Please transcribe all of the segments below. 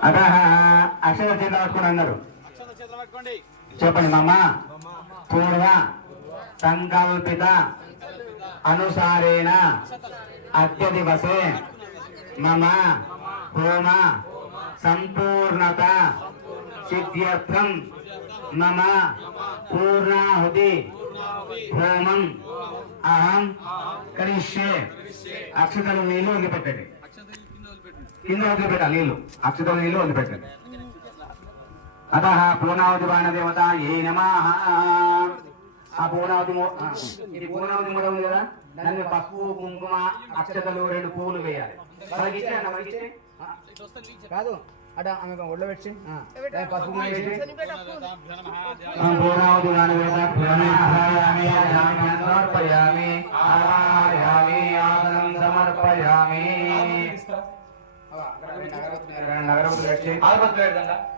అక్షర చేత పట్టుకుని అన్నారు చేతులు చెప్పండి మమ్మ పూర్వ సంకల్పిత అనుసారేణ అద్య దివసే మమ హోమ సంపూర్ణత సిద్ధ్యర్థం మమ పూర్ణాహుతి హోమం అహం కరిష్యే. అక్షతలు నీళ్ళు వదిలిపెట్టండి కింద వదిలిపెట్టాలి నీళ్ళు. అక్షతలు నీళ్ళు వదిలిపెట్టండి అత పూర్ణావతి బాణదేవత ఏ నమా. ఆ పూర్ణావతి ఇది పూర్ణావతి మూడ ఉంది కదా? దాన్ని పసుపు కుంకుమ అక్షతలు రెండు పువ్వులు వేయాలి. ఇచ్చే ఇచ్చే. కాదు. అట ఆమె ఒళ్ళో పెట్టి. పసుపు పూర్ణావతి బాణదేవత సమర్పయామి సమర్పయామి. నగరం వచ్చి ఓం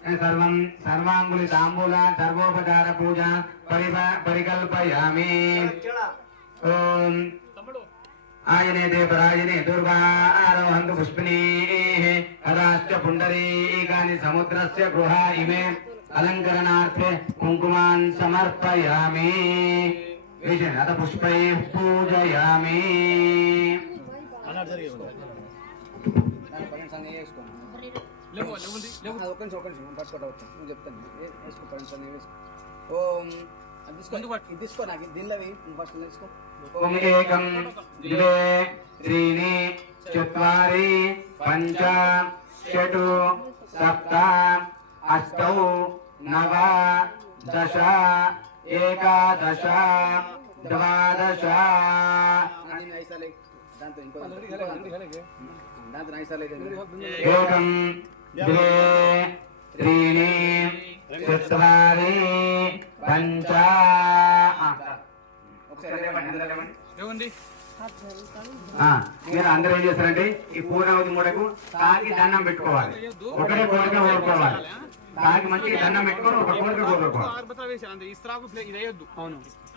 सर्वं सर्वाङ्गुलिताम्बूलान् सर्वोपचारपूजान् परिपा परिकल्पयामि। ॐ आयने देवराजने दुर्गा आरोहं पुष्पिणीः कदाश्च पुंडरीकानि समुद्रस्य गृहा इमे अलंकरणार्थे कुंकुमान् समर्पयामि। विशनतपुष्पैः पूजयामि। Thank you. అత పుష్పై పూజయామి ఒక్క నిమిషం ఒక్క నిమిషం పట్టుకోవచ్చు నువ్వు చెప్తాను. వేసుకో నేను వేసుకో. ఓం అది తీసుకో. ఇది తీసుకో నాకు దీనిలో వేయి. నువ్వు ఫస్ట్ తీసుకో ఓం. ఏకం ద్వే త్రీణి చత్వారి పంచ షటు సప్త అష్టౌ నవ దశ ఏకాదశ ద్వాదశ. దాంతో ఇంకో దాంతో ఇంకో లేవండి. ఏముంది ఆ, మీరు అందరూ ఏం చేస్తారంటే ఈ పూర్ణవతి మూడకు తాకి దండం పెట్టుకోవాలి. ఒకటే కోరిక కోరుకోవాలి. తాకి మంచి దండం పెట్టుకొని ఒక కోరిక కోరుకోవాలి.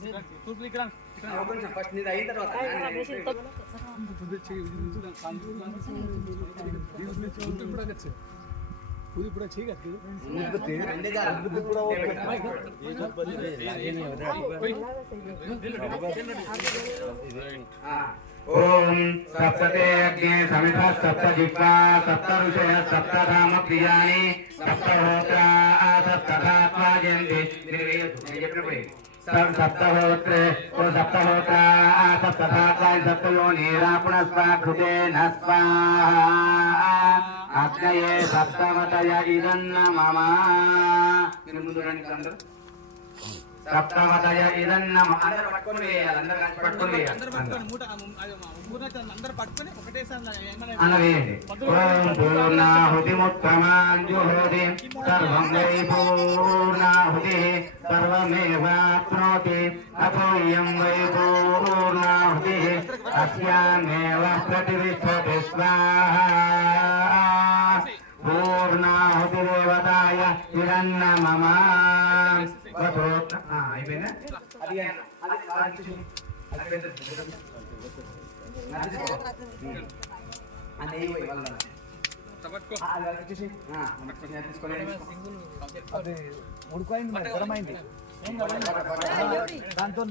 కొంచెం తీసుకురా ఫుల్ తీసి ఫుల్ తీసుకురా ఆ, తూర్పు దిక్కురా. ఒక్క నిమిషం ఫస్ట్ నీది అయిన తర్వాత రెండే చాలు. ఆ. ఓం సప్తతే అగ్నే సమిత సప్త జిహ్వా సప్త ఋషయ సప్త ధామ ప్రియాణి సప్త హోత్రా సప్తధాత్వా జయంతి చెప్పినప్పుడు సప్తహోత్రే ఓ సప్తహోత్రా సప్తధాత్వా సప్తయోనిరాపుణ స్వాకృతే న స్వాహా అగ్నయే సప్తమతయ ఇదన్న మమ మీరు ముందు రండి అందరూ. సప్తమతయ ఇదన్న మమ అందరూ పట్టుకొని వేయాలి అందరూ కలిసి పట్టుకొని వేయాలి ఏమన్నా అనవేది ఓం పూర్ణాహుతిముత్తమాంజుహోతి సర్వం వై పూర్ణాహుతి సర్వమేవాప్నోతి అథోయం వై పూర్ణాహుతి అస్యామేవ ప్రతిష్టతి స్వాహా. మమ వసోత్ర ఆ, అయిపోయిందా అది అది ఉడిపోయింది మరి గరమైంది దాంతో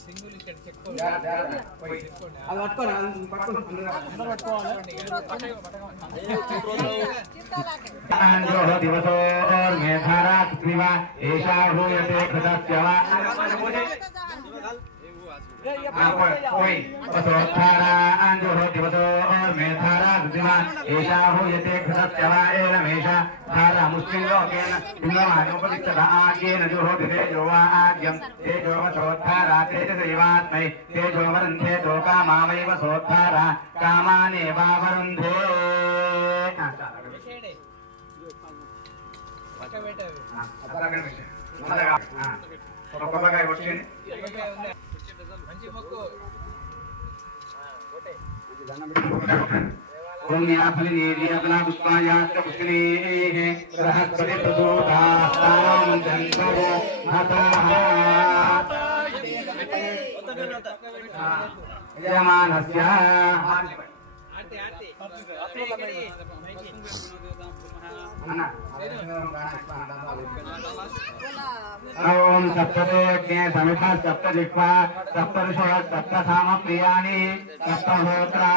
సింగిల్ ఇక్కడ చెక్ జాగ్రత్త, జాగ్రత్త. పోయి. दिवसो और मेधारा पृथ्वी वा एषा भूयते कृतस्य वा ोधाराञ्जुः दिवसो मेधारा कृतिमा एषा भूयते कृतत्यवाएनमेषा धारामुष्टिङ्गोकेन पिङ्गमायोपतिष्ठदाकेन जुहोति तेजो वा आज्ञम् तेजोवसोद्धारा तेजदैवात्मै तेजोवरुन्धे तोकामावैव सोद्धारा कामानेवावरुन्धे ఒక్కొక్కగా వచ్చింది మంచి మొక్కు ఓం యాఫలినేది అబలా పుష్పాయాస్త పుష్కనేః బృహస్పతి ప్రసూతాస్తాం దంతరో ఓం సప్తదేవ్ఞే సమిత సప్త జిహ్వా సప్త ఋషయ సప్త సామ ప్రియాణి సప్త హోత్రా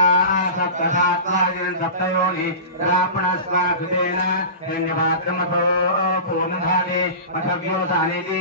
సప్త సాత్వాజిన్ సప్త యోని రాపణ స్వాకృతేన హిరణ్యపాత్రమతో పూర్ణధాని మథవ్యోసానితి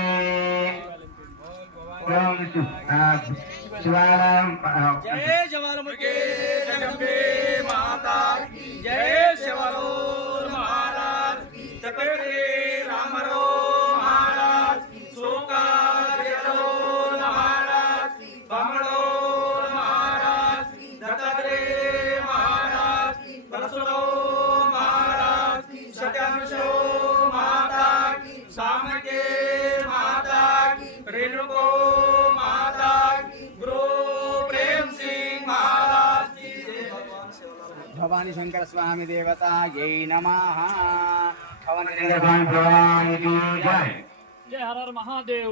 శివాలయం జయ జవాలముఖే జగంబే మాతా జయ శివలో మహారాజ్ शंकर स्वामी देवता ये नम। भवन जय हर महादेव।